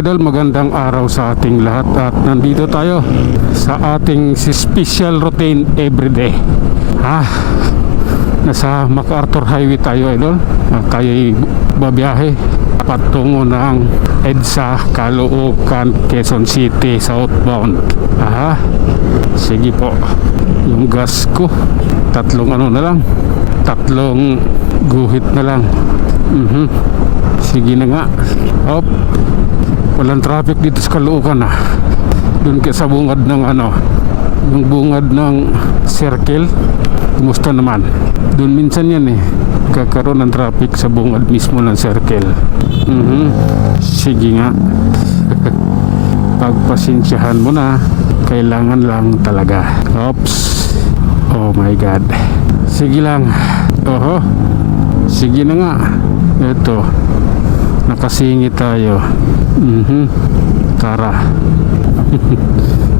mga idol, magandang araw sa ating lahat. At nandito tayo sa ating special routine everyday. Nasa MacArthur Highway tayo, idol. Tayo'y babiyahe patungo ng EDSA, Caloocan, Quezon City, southbound. Sige po. Yung gas ko, tatlong guhit na lang. Sige na nga. Walang traffic dito sa Caloocan Doon sa bungad ng yung bungad ng circle. Kumusta naman? Doon minsan yan kakaroon ng traffic sa bungad mismo ng circle. Sige nga. Pagpasensyahan mo na. Kailangan lang talaga. Oops. Oh my God. Sige lang. Sige na nga. Ito, nakasingit tayo. Tara.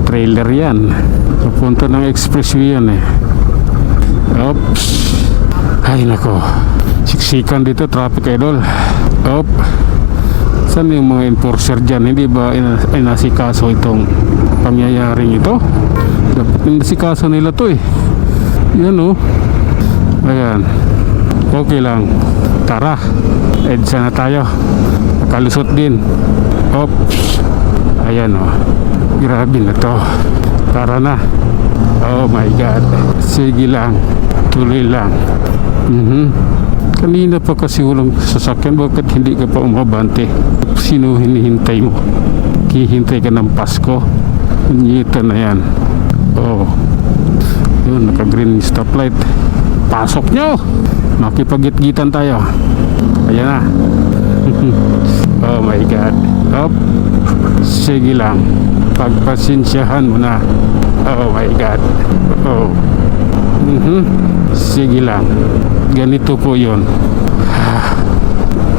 Trailer yan. Papunta ng expressway yan Oops. Ay nako, siksikan dito, traffic, idol. Saan yung mga enforcer dyan? Hindi ba inasikaso itong pangyayaring ito? Dapat inasikaso nila to Yan Ayan. Okay lang. Tara, EDSA na tayo. Nakalusot din. Oops. Ayan grabe na to. Tara na. Oh my God. Sige lang. Tuloy lang. Kanina pa kasi walang sasakyan. Bakit hindi ka pa umabante? Sino hinihintay mo? Hihintay ka ng Pasko? Nyita na yan. Yun, naka-green stoplight. Pasok nyo! Makipagit-gitan tayo. Ayan na. Oh my God. Sige lang. Pagpasensyahan mo na. Oh my God. Sige lang. Ganito po yun.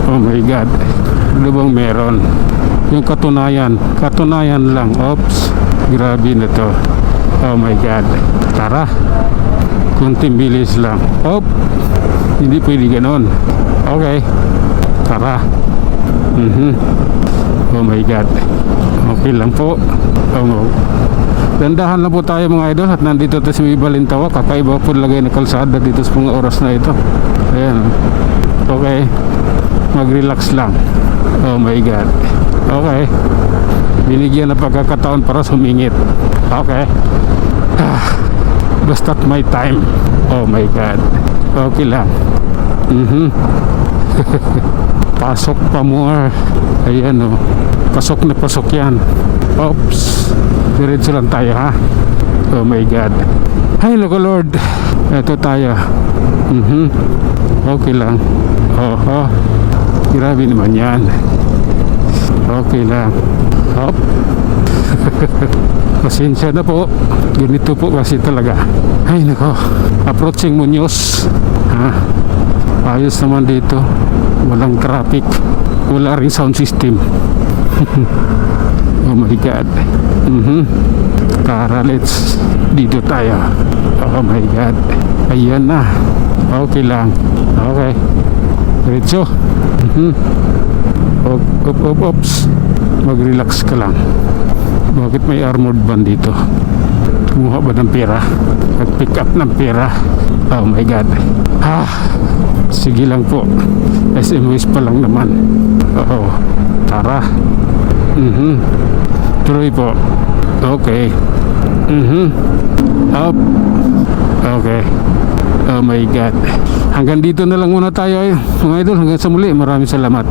Oh my God. Ano bang meron? Yung katunayan lang. Oops. Grabe na to. Oh my God. Tara. Kunting bilis lang. Hindi pwede ganon. Okay. Tara. Oh my God. Okay lang po. Dandahan lang po tayo mga idol. At nandito tayo sa Balintawa. Kakaiba po lagay na kalsada dito sa mga oras na ito. Ayan Okay. Mag-relax lang. Oh my God. Okay. Binigyan na pagkakataon para sumingit. Okay. Basta't may time. Oh my God. Okay lang. Pasok pa more. Ayan Pasok na pasok yan. Oops. Diretso lang tayo Oh my God. Ay naku Lord. Ito tayo. Okay lang. Grabe naman yan. Okay lang. Pasensya na po. Ganito po kasi talaga. Ay nako. Approaching Muñoz. Ayos naman dito. Walang traffic. Wala rin sound system. Oh my God. Tara, let's dito tayo. Oh my God. Ayan na. Okay lang. Okay. Diretso. Oops. Mag-relax ka lang. Bakit may armored van dito? Kumuha ba ng pera? Nag-pick up ng pera? Oh my God. Sige lang po. SMS pa lang naman. Tara. Tuloy po. Okay. Up. Okay. Oh my God. Hanggang dito na lang muna tayo mga idol. Hanggang sa muli. Maraming salamat.